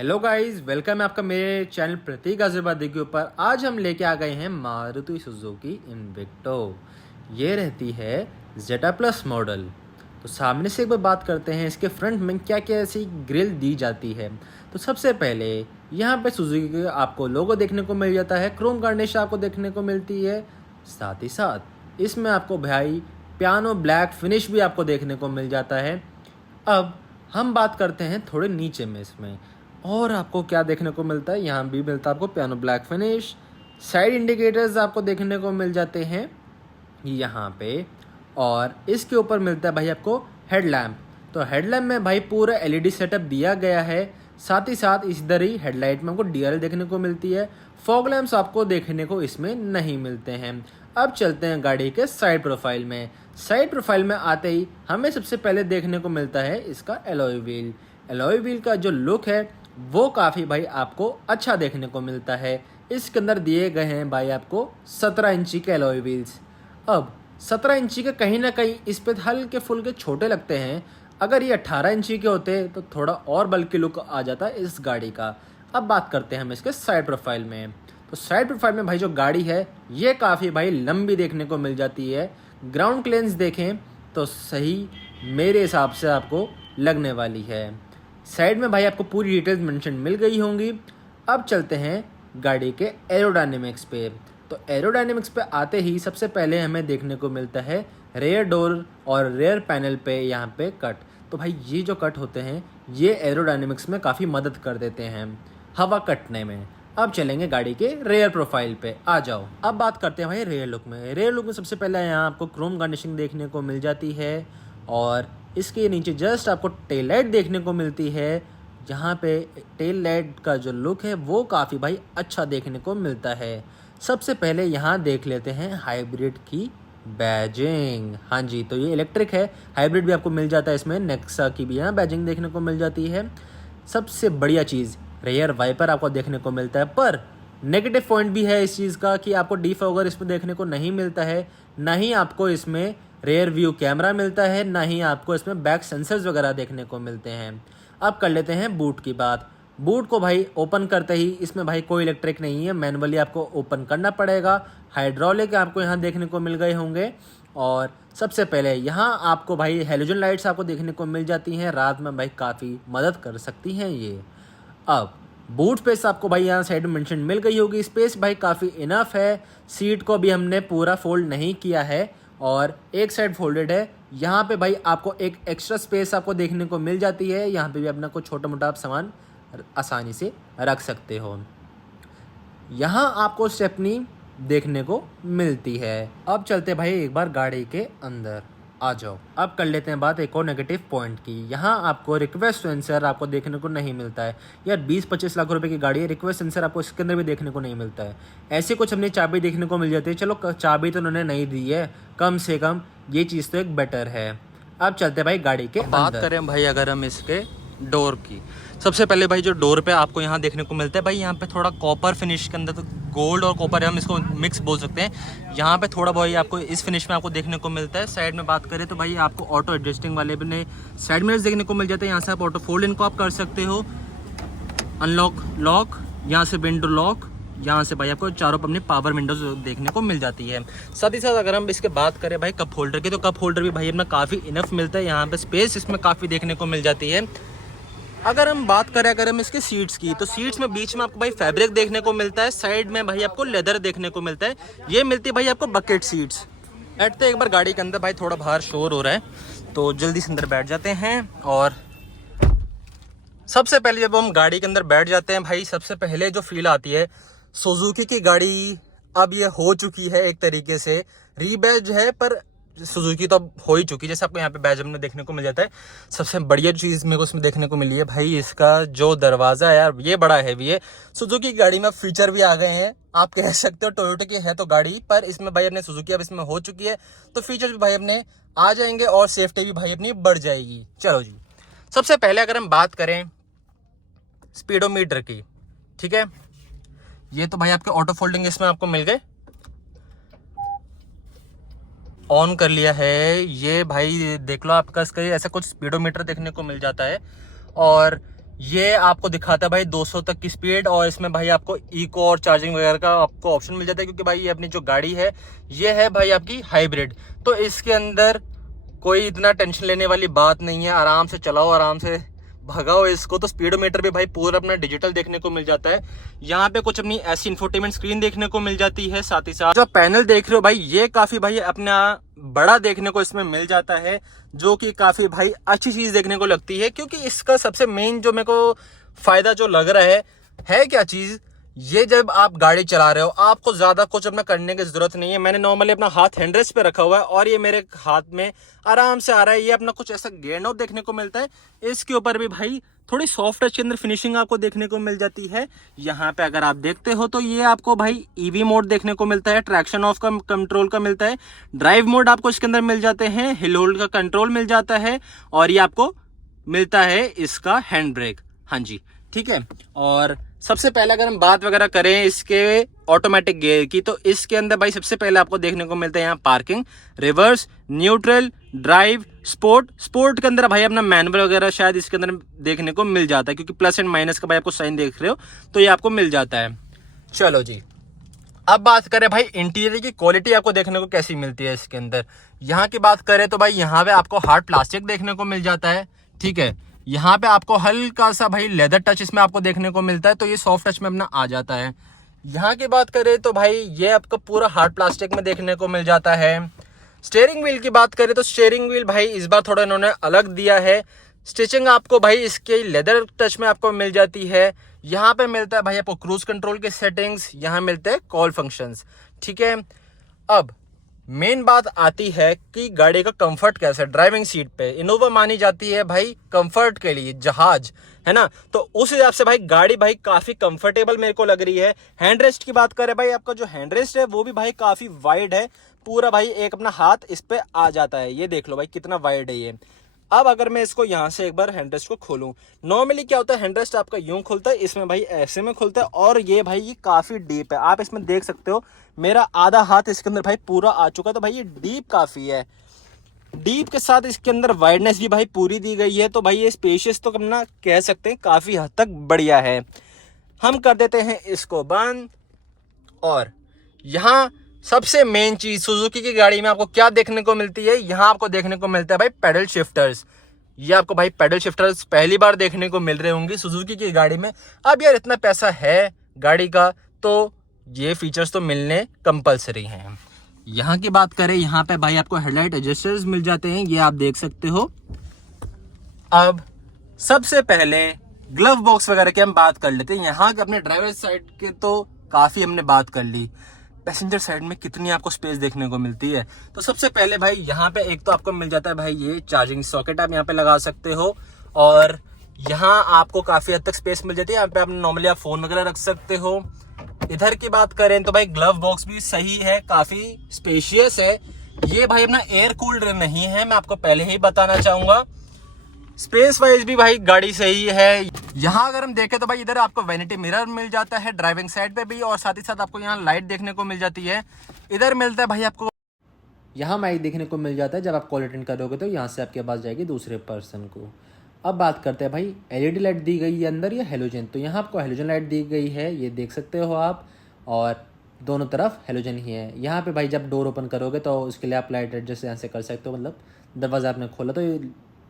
Hello guys, welcome है आपका मेरे चैनल प्रतीक गाजियाबादी के ऊपर। आज हम लेके आ गए हैं मारुति सुजुकी इन्विक्टो। ये रहती है जेटा प्लस मॉडल। तो सामने से एक बार बात करते हैं इसके फ्रंट में क्या क्या ऐसी ग्रिल दी जाती है। तो सबसे पहले यहाँ पे सुजुकी का आपको लोगो देखने को मिल जाता है, क्रोम गार्निश आपको देखने को मिलती है। साथ ही साथ इसमें आपको भाई पियानो ब्लैक फिनिश भी आपको देखने को मिल जाता है। अब हम बात करते हैं थोड़े नीचे में इसमें और आपको क्या देखने को मिलता है। यहाँ भी मिलता है आपको piano black finish, side indicators आपको देखने को मिल जाते हैं यहाँ पे। और इसके ऊपर मिलता है भाई आपको हेडलैम्प। तो हेडलैम्प में भाई पूरा एलईडी सेटअप दिया गया है। साथ ही साथ इधर ही हेडलाइट में आपको डीआरएल देखने को मिलती है। फॉग लैम्प्स आपको देखने को इसमें नहीं मिलते हैं। अब चलते हैं गाड़ी के साइड प्रोफाइल में। साइड प्रोफाइल में आते ही हमें सबसे पहले देखने को मिलता है इसका एलॉय व्हील। एलॉय व्हील का जो लुक है वो काफ़ी भाई आपको अच्छा देखने को मिलता है। इसके अंदर दिए गए हैं भाई आपको 17 इंची के एलॉय व्हील्स। अब 17 इंची के कहीं ना कहीं इस पे हल्के फुल्के छोटे लगते हैं। अगर ये 18 इंची के होते तो थोड़ा और बल्कि लुक आ जाता है इस गाड़ी का। अब बात करते हैं हम इसके साइड प्रोफाइल में। तो साइड प्रोफाइल में भाई जो गाड़ी है ये काफ़ी भाई लंबी देखने को मिल जाती है। ग्राउंड क्लियरेंस देखें तो सही मेरे हिसाब से आपको लगने वाली है। साइड में भाई आपको पूरी डिटेल्स मेंशन मिल गई होंगी। अब चलते हैं गाड़ी के एरोडायनेमिक्स पे। तो एरोडायनेमिक्स पे आते ही सबसे पहले हमें देखने को मिलता है रेयर डोर और रेयर पैनल पे यहाँ पे कट। तो भाई ये जो कट होते हैं ये एरोडायनेमिक्स में काफ़ी मदद कर देते हैं हवा कटने में। अब चलेंगे गाड़ी के रेयर प्रोफाइल पे, आ जाओ। अब बात करते हैं भाई रेयर लुक में। रेयर लुक में सबसे पहले यहाँ आपको क्रोम गार्निशिंग देखने को मिल जाती है और इसके नीचे जस्ट आपको टेल लाइट देखने को मिलती है। जहाँ पे टेल लाइट का जो लुक है वो काफ़ी भाई अच्छा देखने को मिलता है। सबसे पहले यहाँ देख लेते हैं हाइब्रिड की बैजिंग। हाँ जी, तो ये इलेक्ट्रिक है, हाइब्रिड भी आपको मिल जाता है इसमें। नेक्सा की भी यहाँ बैजिंग देखने को मिल जाती है। सबसे बढ़िया चीज़ रेयर वाइपर आपको देखने को मिलता है, पर नेगेटिव पॉइंट भी है इस चीज़ का कि आपको डिफॉगर इसमें देखने को नहीं मिलता है। ना ही आपको इसमें रेयर व्यू कैमरा मिलता है, ना ही आपको इसमें बैक सेंसर्स वगैरह देखने को मिलते हैं। अब कर लेते हैं बूट की बात। बूट को भाई ओपन करते ही इसमें भाई कोई इलेक्ट्रिक नहीं है, मैनुअली आपको ओपन करना पड़ेगा। हाइड्रोलिक आपको यहाँ देखने को मिल गए होंगे। और सबसे पहले यहाँ आपको भाई हेलोजन लाइट्स आपको देखने को मिल जाती हैं, रात में भाई काफ़ी मदद कर सकती हैं ये। अब बूट स्पेस आपको भाई यहाँ साइड में मेंशन मिल गई होगी। स्पेस भाई काफ़ी इनफ है। सीट को भी हमने पूरा फोल्ड नहीं किया है और एक साइड फोल्डेड है। यहाँ पे भाई आपको एक एक्स्ट्रा स्पेस आपको देखने को मिल जाती है। यहाँ पे भी अपना कुछ छोटा मोटा आप सामान आसानी से रख सकते हो। यहाँ आपको स्टेपनी देखने को मिलती है। अब चलते भाई एक बार गाड़ी के अंदर, आ जाओ। अब कर लेते हैं बात एक और नेगेटिव पॉइंट की। यहाँ आपको रिक्वेस्ट सेंसर आपको देखने को नहीं मिलता है। यार 20-25 लाख रुपए की गाड़ी है, रिक्वेस्ट सेंसर आपको इसके अंदर भी देखने को नहीं मिलता है। ऐसे कुछ अपनी चाबी देखने को मिल जाती है। चलो चाबी तो उन्होंने नहीं दी है, कम से कम ये चीज़ तो एक बेटर है। अब चलते भाई गाड़ी के बात करें भाई अगर हम इसके डोर की। सबसे पहले भाई जो डोर पे आपको यहाँ देखने को मिलता है भाई यहाँ पे थोड़ा कॉपर फिनिश के अंदर, तो गोल्ड और कॉपर हम इसको मिक्स बोल सकते हैं। यहाँ पे थोड़ा भाई आपको इस फिनिश में आपको देखने को मिलता है। साइड में बात करें तो भाई आपको ऑटो एडजस्टिंग वाले भी साइड मिरर्स देखने को मिल जाते हैं। यहाँ से आप ऑटो फोल्ड इनको आप कर सकते हो, अनलॉक लॉक, यहाँ से विंडो लॉक, यहाँ से भाई आपको चारों अपनी पावर विंडोज देखने को मिल जाती है। साथ ही साथ अगर हम इसके बात करें भाई कप होल्डर की, तो कप होल्डर भी भाई अपना काफ़ी इनफ मिलता है। यहाँ पे स्पेस इसमें काफ़ी देखने को मिल जाती है। अगर हम बात करें अगर हम इसके सीट्स की, तो सीट्स में बीच में आपको भाई फैब्रिक देखने को मिलता है, साइड में भाई आपको लेदर देखने को मिलता है। ये मिलती है भाई आपको बकेट सीट्स। बैठते एक बार गाड़ी के अंदर, भाई थोड़ा बाहर शोर हो रहा है तो जल्दी से अंदर बैठ जाते हैं। और सबसे पहले जब हम गाड़ी के अंदर बैठ जाते हैं भाई, सबसे पहले जो फील आती है, सुजुकी की गाड़ी अब ये हो चुकी है एक तरीके से रीबैज है, पर सुजुकी तो अब हो ही चुकी है। जैसे आपको यहाँ पे बैज में देखने को मिल जाता है। सबसे बढ़िया चीज़ मेरे को इसमें देखने को मिली है भाई इसका जो दरवाज़ा है यार, ये बड़ा हैवी है। सुजुकी की गाड़ी में फीचर भी आ गए हैं, आप कह सकते हो टोयोटा की है तो गाड़ी, पर इसमें भाई अपने सुजुकी अब इसमें हो चुकी है तो फीचर भी भाई अपने आ जाएंगे और सेफ्टी भी भाई अपनी बढ़ जाएगी। चलो जी, सबसे पहले अगर हम बात करें स्पीडोमीटर की, ठीक है, ये तो भाई आपके ऑटो फोल्डिंग इसमें आपको मिल गए, ऑन कर लिया है। ये भाई देख लो आपका इसका ऐसा कुछ स्पीडोमीटर देखने को मिल जाता है। और ये आपको दिखाता है भाई 200 तक की स्पीड, और इसमें भाई आपको इको और चार्जिंग वगैरह का आपको ऑप्शन मिल जाता है, क्योंकि भाई ये अपनी जो गाड़ी है ये है भाई आपकी हाइब्रिड। तो इसके अंदर कोई इतना टेंशन लेने वाली बात नहीं है, आराम से चलाओ, आराम से भगाओ इसको। तो स्पीडोमीटर भी भाई पूरा अपना डिजिटल देखने को मिल जाता है। यहाँ पे कुछ अपनी ऐसी इंफोटेनमेंट स्क्रीन देखने को मिल जाती है। साथ ही साथ जो पैनल देख रहे हो भाई, ये काफी भाई अपना बड़ा देखने को इसमें मिल जाता है, जो कि काफी भाई अच्छी चीज देखने को लगती है। क्योंकि इसका सबसे मेन जो मेरे को फायदा जो लग रहा है क्या चीज, ये जब आप गाड़ी चला रहे हो आपको ज्यादा कुछ अपना करने की जरूरत नहीं है। मैंने नॉर्मली अपना हाथ हैंडरेस्ट पे रखा हुआ है और ये मेरे हाथ में आराम से आ रहा है। ये अपना कुछ ऐसा गेयर नॉब देखने को मिलता है। इसके ऊपर भी भाई थोड़ी सॉफ्ट टच के अंदर फिनिशिंग आपको देखने को मिल जाती है। यहाँ पे अगर आप देखते हो तो ये आपको भाई ईवी मोड देखने को मिलता है, ट्रैक्शन ऑफ का कंट्रोल का मिलता है, ड्राइव मोड आपको इसके अंदर मिल जाते हैं, हिल होल्ड का कंट्रोल मिल जाता है, और ये आपको मिलता है इसका हैंड ब्रेक। हाँ जी, ठीक है। और सबसे पहले अगर हम बात वगैरह करें इसके ऑटोमेटिक गियर की, तो इसके अंदर भाई सबसे पहले आपको देखने को मिलता है यहाँ parking, reverse, neutral, drive, sport. Sport के अंदर भाई अपना मैनुअल वगैरह शायद इसके अंदर देखने को मिल जाता है, क्योंकि प्लस एंड माइनस का भाई आपको साइन देख रहे हो तो ये आपको मिल जाता है। चलो जी, अब बात करें भाई इंटीरियर की क्वालिटी आपको देखने को कैसी मिलती है इसके अंदर। यहाँ की बात करें तो भाई यहाँ पे आपको हार्ड प्लास्टिक देखने को मिल जाता है, ठीक है। यहाँ पे आपको हल्का सा भाई लेदर टच इसमें आपको देखने को मिलता है, तो ये सॉफ्ट टच में अपना आ जाता है। यहाँ की बात करें तो भाई ये आपको पूरा हार्ड प्लास्टिक में देखने को मिल जाता है। स्टीयरिंग व्हील की बात करें तो स्टीयरिंग व्हील भाई इस बार थोड़ा इन्होंने अलग दिया है। स्टिचिंग आपको भाई इसके लेदर टच में आपको मिल जाती है। यहाँ पे मिलता है भाई आपको क्रूज कंट्रोल के सेटिंग्स, यहाँ मिलते हैं कॉल फंक्शंस, ठीक है। अब मेन बात आती है कि गाड़ी का कंफर्ट कैसा है। ड्राइविंग सीट पे इनोवा मानी जाती है भाई कंफर्ट के लिए जहाज, है ना। तो उस हिसाब से भाई गाड़ी भाई काफी कंफर्टेबल मेरे को लग रही है। हैंड रेस्ट की बात करें भाई, आपका जो हैंड रेस्ट है वो भी भाई काफी वाइड है, पूरा भाई एक अपना हाथ इस पे आ जाता है। ये देख लो भाई कितना वाइड है ये। अब अगर मैं इसको यहाँ से एक बार हैंडरेस्ट को खोलूं, नॉर्मली क्या होता है हैंडरेस्ट आपका यूं खुलता है, इसमें भाई ऐसे में खुलता है, और ये भाई ये काफी डीप है। आप इसमें देख सकते हो मेरा आधा हाथ इसके अंदर भाई पूरा आ चुका है, तो भाई ये डीप काफी है। डीप के साथ इसके अंदर वाइडनेस भी भाई पूरी दी गई है, तो भाई ये स्पेशियस तो अपना कह सकते हैं काफी हद तक बढ़िया है। हम कर देते हैं इसको बंद। और यहाँ सबसे मेन चीज सुजुकी की गाड़ी में आपको क्या देखने को मिलती है, यहाँ आपको देखने को मिलता है भाई पैडल शिफ्टर्स। ये आपको भाई पैडल शिफ्टर्स पहली बार देखने को मिल रहे होंगे सुजुकी की गाड़ी में। अब यार इतना पैसा है गाड़ी का, तो ये फीचर्स तो मिलने कंपलसरी हैं। यहाँ की बात करें, यहाँ पे भाई आपको हेडलाइट एडजस्टर्स मिल जाते हैं, ये आप देख सकते हो। अब सबसे पहले ग्लव बॉक्स वगैरह की हम बात कर लेते हैं। यहाँ के अपने ड्राइवर साइड के तो काफी हमने बात कर ली, पैसेंजर साइड में कितनी आपको स्पेस देखने को मिलती है। तो सबसे पहले भाई यहाँ पे एक तो आपको मिल जाता है भाई ये चार्जिंग सॉकेट, आप यहाँ पे लगा सकते हो, और यहाँ आपको काफी हद तक स्पेस मिल जाती है। यहाँ पे आप नॉर्मली आप फोन वगैरह रख सकते हो। इधर की बात करें तो भाई ग्लव बॉक्स भी सही है, काफी स्पेशियस है। ये भाई अपना एयर कूल्ड नहीं है, मैं आपको पहले ही बताना चाहूंगा। स्पेस वाइज भी भाई गाड़ी सही है। यहाँ अगर हम देखें तो भाई इधर आपको वैनिटी मिरर मिल जाता है ड्राइविंग साइड पे भी, और साथ ही साथ आपको यहाँ लाइट देखने को मिल जाती है। इधर मिलता है भाई आपको यहाँ माइक देखने को मिल जाता है, जब आप कॉल अटेंड करोगे तो यहाँ से आपके पास जाएगी दूसरे पर्सन को। अब बात करते हैं भाई एलईडी लाइट दी गई है अंदर या हेलोजन, तो यहाँ आपको हेलोजन लाइट दी गई है, ये देख सकते हो आप, और दोनों तरफ हेलोजन ही है। यहाँ पे भाई जब डोर ओपन करोगे तो उसके लिए आप लाइट एडजस्ट यहाँ से कर सकते हो, मतलब दरवाज़ा आपने खोला तो ये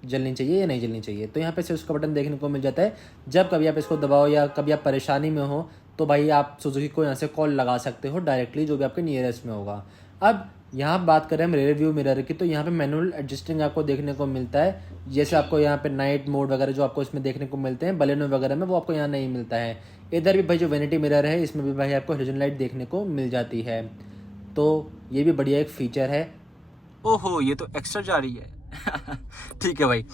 जलनी चाहिए या नहीं जलनी चाहिए, तो यहाँ पे से उसका बटन देखने को मिल जाता है। जब कभी आप इसको दबाओ या कभी आप परेशानी में हो तो भाई आप सुजुकी को यहाँ से कॉल लगा सकते हो डायरेक्टली, जो भी आपके नियरेस्ट में होगा। अब यहाँ बात करें हम रेयर व्यू मिरर की, तो यहाँ पे मैनुअल एडजस्टिंग आपको देखने को मिलता है। जैसे आपको यहाँ पे नाइट मोड वगैरह जो आपको इसमें देखने को मिलते हैं बलेनो वगैरह में, वो आपको यहाँ नहीं मिलता है। इधर भी भाई जो वैनिटी मिरर है इसमें भी भाई आपको हेलोजन लाइट देखने को मिल जाती है, तो ये भी बढ़िया एक फीचर है। ओहो, ये तो एक्स्ट्रा जा रही है ठीक है भाई।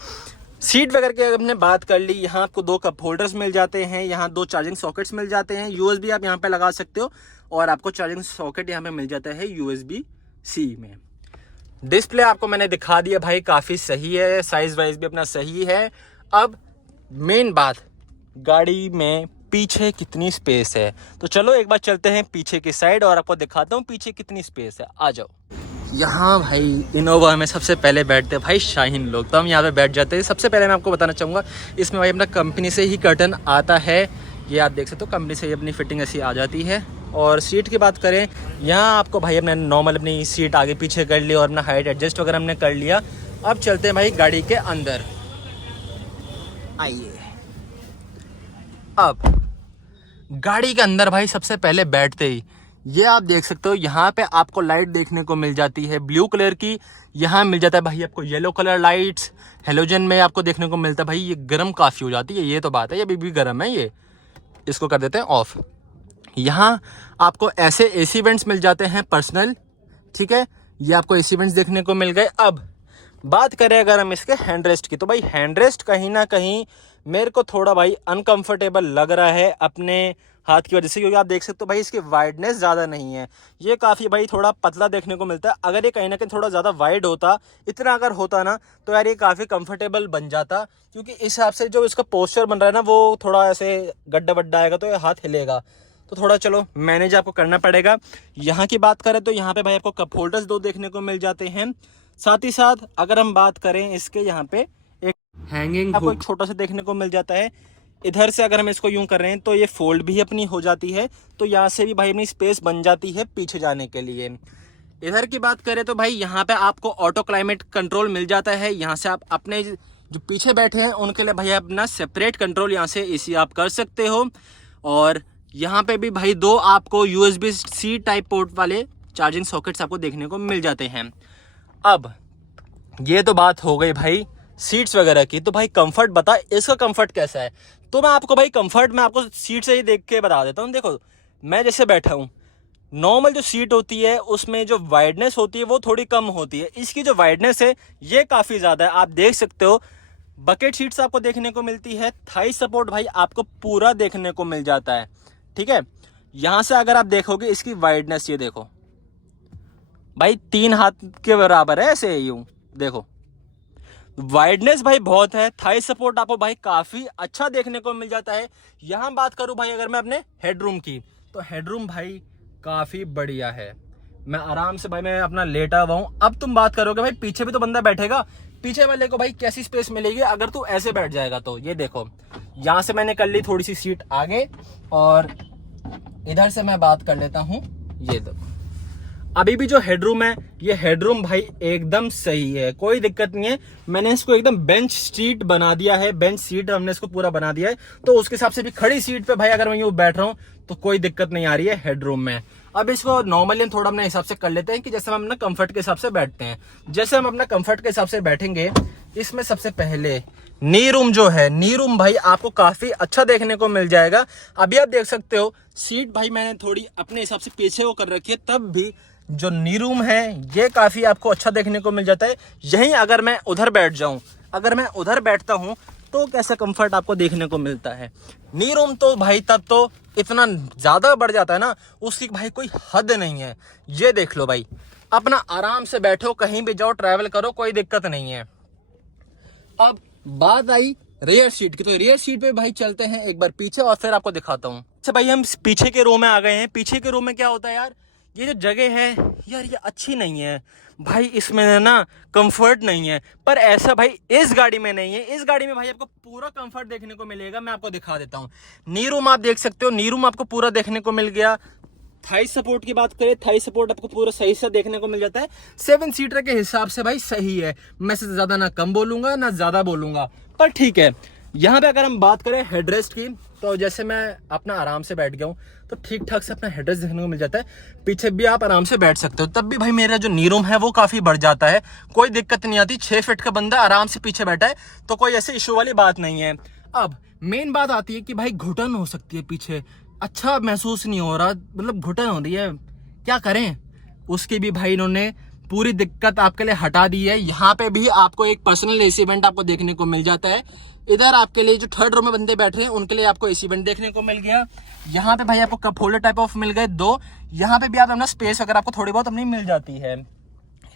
सीट वगैरह की हमने बात कर ली, यहाँ आपको 2 कप होल्डर्स मिल जाते हैं, यहाँ 2 चार्जिंग सॉकेट्स मिल जाते हैं, यूएसबी आप यहाँ पे लगा सकते हो, और आपको चार्जिंग सॉकेट यहाँ पे मिल जाता है USB-C में। डिस्प्ले आपको मैंने दिखा दिया भाई, काफ़ी सही है, साइज वाइज भी अपना सही है। अब मेन बात, गाड़ी में पीछे कितनी स्पेस है, तो चलो एक बार चलते हैं पीछे की साइड और आपको दिखाता हूँ पीछे कितनी स्पेस है। आ जाओ। यहाँ भाई इनोवा में सबसे पहले बैठते हैं भाई शाहीन लोग, तो हम यहाँ पे बैठ जाते हैं। सबसे पहले मैं आपको बताना चाहूँगा, इसमें भाई अपना कंपनी से ही कर्टन आता है, ये आप देख सकते हो, कंपनी से ही अपनी फिटिंग ऐसी आ जाती है। और सीट की बात करें, यहाँ आपको भाई अपने नॉर्मल अपनी सीट आगे पीछे कर ली और अपना हाइट एडजस्ट वगैरह हमने कर लिया। अब चलते हैं भाई गाड़ी के अंदर, आइए। अब गाड़ी के अंदर भाई सबसे पहले बैठते ही ये आप देख सकते हो, यहाँ पे आपको लाइट देखने को मिल जाती है ब्लू कलर की। यहाँ मिल जाता है भाई आपको येलो कलर लाइट्स, हेलोजन में आपको देखने को मिलता है। भाई ये गर्म काफ़ी हो जाती है, ये तो बात है, ये अभी भी गर्म है। ये इसको कर देते हैं ऑफ। यहाँ आपको ऐसे एसी वेंट्स मिल जाते हैं पर्सनल, ठीक है, ये आपको एसी वेंट्स देखने को मिल गए। अब बात करें अगर हम इसके हैंड रेस्ट की, तो भाई हैंड रेस्ट कहीं ना कहीं मेरे को थोड़ा भाई अनकंफर्टेबल लग रहा है अपने हाथ की वजह से, क्योंकि आप देख सकते हो भाई इसकी वाइडनेस ज़्यादा नहीं है, ये काफ़ी भाई थोड़ा पतला देखने को मिलता है। अगर ये कहीं ना कहीं थोड़ा ज़्यादा वाइड होता, इतना अगर होता ना, तो यार ये काफ़ी कंफर्टेबल बन जाता, क्योंकि इस हिसाब से जो इसका पोस्चर बन रहा है ना, वो थोड़ा ऐसे गड्ढा वड्ढा आएगा तो ये हाथ हिलेगा, तो थोड़ा चलो मैनेज आपको करना पड़ेगा। यहाँ की बात करें तो यहाँ पे भाई आपको कप होल्डर्स 2 देखने को मिल जाते हैं। साथ ही साथ अगर हम बात करें इसके, यहाँ पे एक हैंगिंग आपको एक छोटा सा देखने को मिल जाता है। इधर से अगर हम इसको यूं कर रहे हैं तो ये फोल्ड भी अपनी हो जाती है, तो यहाँ से भी भाई अपनी स्पेस बन जाती है पीछे जाने के लिए। इधर की बात करें तो भाई यहाँ पे आपको ऑटो क्लाइमेट कंट्रोल मिल जाता है। यहाँ से आप अपने जो पीछे बैठे हैं उनके लिए भाई अपना सेपरेट कंट्रोल यहाँ से एसी आप कर सकते हो। और यहाँ पे भी भाई 2 आपको USB-C टाइप पोर्ट वाले चार्जिंग सॉकेट्स आपको देखने को मिल जाते हैं। अब ये तो बात हो गई भाई सीट्स वगैरह की, तो भाई कंफर्ट बता, इसका कंफर्ट कैसा है? तो मैं आपको भाई कंफर्ट मैं आपको सीट से ही देख के बता देता हूँ। देखो मैं जैसे बैठा हूँ, नॉर्मल जो सीट होती है उसमें जो वाइडनेस होती है वो थोड़ी कम होती है, इसकी जो वाइडनेस है ये काफ़ी ज़्यादा है। आप देख सकते हो बकेट सीट्स आपको देखने को मिलती है, थाई सपोर्ट भाई आपको पूरा देखने को मिल जाता है, ठीक है। यहाँ से अगर आप देखोगे इसकी वाइडनेस, ये देखो भाई 3 हाथ के बराबर है, ऐसे यूं देखो, वाइडनेस भाई बहुत है। थाई सपोर्ट आपको भाई काफ़ी अच्छा देखने को मिल जाता है। यहाँ बात करूँ भाई अगर मैं अपने हेडरूम की, तो हेडरूम भाई काफ़ी बढ़िया है। मैं आराम से भाई मैं अपना लेटा हुआ हूँ। अब तुम बात करोगे भाई पीछे भी तो बंदा बैठेगा, पीछे वाले को भाई कैसी स्पेस मिलेगी अगर तू ऐसे बैठ जाएगा? तो ये देखो, यहाँ से मैंने कर ली थोड़ी सी सीट आगे, और इधर से मैं बात कर लेता हूँ। ये देखो अभी भी जो हेडरूम है, ये हेडरूम भाई एकदम सही है, कोई दिक्कत नहीं है। मैंने इसको एकदम बेंच सीट बना दिया है, बेंच सीट हमने इसको पूरा बना दिया है, तो उसके हिसाब से भी खड़ी सीट पे भाई अगर मैं यूं बैठ रहा हूं तो कोई दिक्कत नहीं आ रही है हेडरूम में। अब इसको नॉर्मली हम थोड़ा अपने हिसाब से कर लेते हैं कि जैसे हम अपना कंफर्ट के हिसाब से बैठते हैं। जैसे हम अपना कंफर्ट के हिसाब से बैठेंगे, इसमें सबसे पहले नी रूम जो है, नी रूम भाई आपको काफी अच्छा देखने को मिल जाएगा। अभी आप देख सकते हो सीट भाई मैंने थोड़ी अपने हिसाब से पीछे वो कर रखी है, तब भी जो नी रूम है ये काफी आपको अच्छा देखने को मिल जाता है। यहीं अगर मैं उधर बैठ जाऊं, अगर मैं उधर बैठता हूं तो कैसा कंफर्ट आपको देखने को मिलता है। नी रूम तो भाई तब तो इतना ज्यादा बढ़ जाता है ना, उसकी भाई कोई हद नहीं है। ये देख लो भाई, अपना आराम से बैठो, कहीं भी जाओ, ट्रैवल करो, कोई दिक्कत नहीं है। अब बात आई रियर सीट की, तो रियर सीट पे भाई चलते हैं एक बार पीछे और फिर आपको दिखाता हूँ। अच्छा भाई हम पीछे के रो में आ गए हैं। पीछे के रो में क्या होता है यार, ये जो जगह है यार ये अच्छी नहीं है भाई, इसमें ना कंफर्ट नहीं है। पर ऐसा भाई इस गाड़ी में नहीं है, इस गाड़ी में भाई आपको पूरा कंफर्ट देखने को मिलेगा। मैं आपको दिखा देता हूँ। नी रूम आप देख सकते हो, नी रूम आपको पूरा देखने को मिल गया। थाई सपोर्ट की बात करें, थाई सपोर्ट आपको पूरा सही से देखने को मिल जाता है। 7 सीटर के हिसाब से भाई सही है, मैं से ज्यादा ना कम बोलूंगा ना ज्यादा बोलूंगा, पर ठीक है। यहाँ पे अगर हम बात करें हेडरेस्ट की, तो जैसे मैं अपना आराम से बैठ गया हूँ तो ठीक ठाक से अपना हेडरेस्ट देखने को मिल जाता है। पीछे भी आप आराम से बैठ सकते हो, तब भी भाई मेरा जो नी रूम है वो काफी बढ़ जाता है, कोई दिक्कत नहीं आती। 6 फीट का बंदा आराम से पीछे बैठा है तो कोई ऐसे इशू वाली बात नहीं है। अब मेन बात आती है कि भाई घुटन हो सकती है पीछे, अच्छा महसूस नहीं हो रहा, मतलब घुटन हो रही है, क्या करें? उसकी भी भाई इन्होंने पूरी दिक्कत आपके लिए हटा दी है। यहाँ पे भी आपको एक पर्सनल एसी वेंट आपको देखने को मिल जाता है। इधर आपके लिए जो 3rd रो में बंदे बैठ रहे हैं उनके लिए आपको एसी वेंट देखने को मिल गया। यहाँ पे भाई आपको कप होल्डर टाइप ऑफ मिल गए 2। यहाँ पे भी आप अपना स्पेस वगैरह आपको थोड़ी बहुत अपनी मिल जाती है।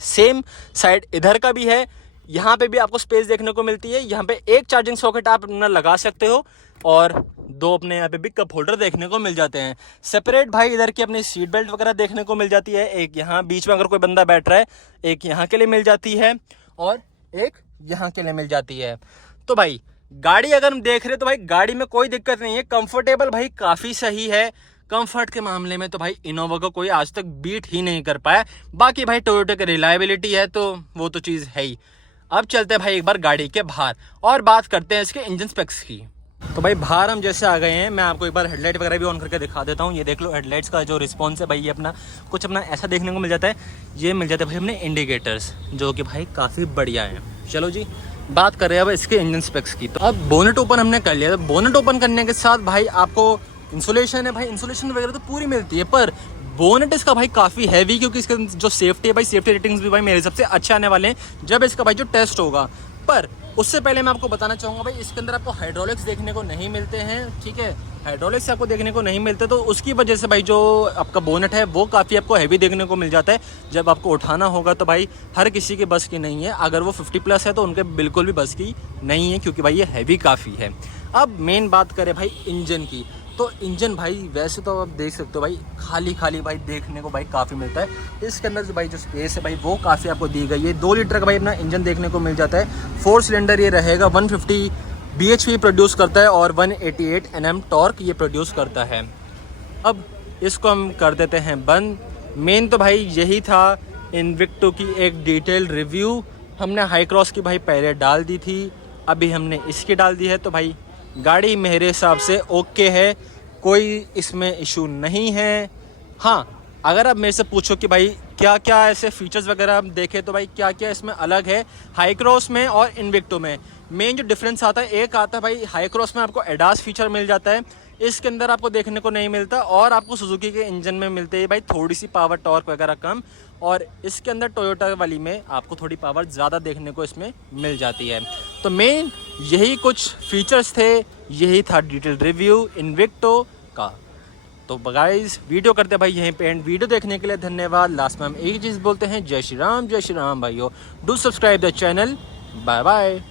सेम साइड इधर का भी है, यहाँ पे भी आपको स्पेस देखने को मिलती है। यहाँ पे एक चार्जिंग सॉकेट आप अपना लगा सकते हो और दो अपने यहाँ पे भी कप होल्डर देखने को मिल जाते हैं। सेपरेट भाई इधर की अपनी सीट बेल्ट वगैरह देखने को मिल जाती है। एक यहाँ बीच में अगर कोई बंदा बैठ रहा है, एक यहाँ के लिए मिल जाती है और एक यहाँ के लिए मिल जाती है। तो भाई गाड़ी अगर हम देख रहे हैं तो भाई गाड़ी में कोई दिक्कत नहीं है, कंफर्टेबल भाई काफ़ी सही है। कंफर्ट के मामले में तो भाई इनोवा को कोई आज तक बीट ही नहीं कर पाया। बाकी भाई टोयोटा की रिलायबिलिटी है तो वो तो चीज़ है ही। अब चलते हैं भाई एक बार गाड़ी के बाहर और बात करते हैं इसके इंजन स्पेक्स की। तो भाई बाहर हम जैसे आ गए हैं, मैं आपको एक बार हेडलाइट वगैरह भी ऑन करके दिखा देता हूँ। ये देख लो हेडलाइट्स का जो रिस्पॉन्स है भाई, ये अपना कुछ अपना ऐसा देखने को मिल जाता है। ये मिल जाता है भाई अपने इंडिकेटर्स, जो कि भाई काफ़ी बढ़िया है। चलो जी बात कर रहे हैं अब इसके इंजन स्पेक्स की। तो अब बोनेट ओपन हमने कर लिया। तो बोनेट ओपन करने के साथ भाई आपको इंसुलेशन है भाई, इंसुलेशन वगैरह तो पूरी मिलती है, पर बोनेट इसका भाई काफ़ी हैवी, क्योंकि इसका जो सेफ्टी है भाई, सेफ्टी रेटिंग्स भी भाई मेरे हिसाब से अच्छे आने वाले हैं जब इसका भाई जो टेस्ट होगा। पर उससे पहले मैं आपको बताना चाहूँगा भाई, इसके अंदर आपको हाइड्रोलिक्स देखने को नहीं मिलते हैं, ठीक है। हाइड्रोलिक्स आपको देखने को नहीं मिलते, तो उसकी वजह से भाई जो आपका बोनेट है वो काफ़ी आपको हैवी देखने को मिल जाता है। जब आपको उठाना होगा तो भाई हर किसी के बस की नहीं है। अगर वो 50+ है तो उनके बिल्कुल भी बस की नहीं है, क्योंकि भाई ये हैवी काफ़ी है। अब मेन बात करें भाई इंजन की, तो इंजन भाई वैसे तो आप देख सकते हो भाई खाली खाली भाई देखने को भाई काफ़ी मिलता है। इसके अंदर जो भाई जो स्पेस है भाई वो काफ़ी आपको दी गई है। 2 लीटर का भाई अपना इंजन देखने को मिल जाता है। 4 सिलेंडर ये रहेगा, 150 bhp प्रोड्यूस करता है और 188 Nm टॉर्क ये प्रोड्यूस करता है। अब इसको हम कर देते हैं बंद। मेन तो भाई यही था इन्विक्टो की एक डिटेल रिव्यू। हमने हाई क्रॉस की भाई पहले डाल दी थी, अभी हमने इसकी डाल दी है। तो भाई गाड़ी मेरे हिसाब से ओके है, कोई इसमें इशू नहीं है। हाँ, अगर आप मेरे से पूछो कि भाई क्या क्या ऐसे फीचर्स वगैरह हम देखें तो भाई क्या क्या इसमें अलग है हाई क्रॉस में और इन्विक्टो में। मेन जो डिफरेंस आता है, एक आता है भाई हाई क्रॉस में आपको एडास फीचर मिल जाता है, इसके अंदर आपको देखने को नहीं मिलता। और आपको सुजुकी के इंजन में मिलते हैं भाई थोड़ी सी पावर टॉर्क वगैरह कम, और इसके अंदर टोयोटा वाली में आपको थोड़ी पावर ज़्यादा देखने को इसमें मिल जाती है। तो मेन यही कुछ फीचर्स थे, यही था डिटेल रिव्यू इन्विक्टो का। तो गाइस वीडियो करते हैं भाई यहीं पे एंड। वीडियो देखने के लिए धन्यवाद। लास्ट में हम एक ही चीज़ बोलते हैं, जय श्री राम भाइयों। Do subscribe the channel. Bye bye.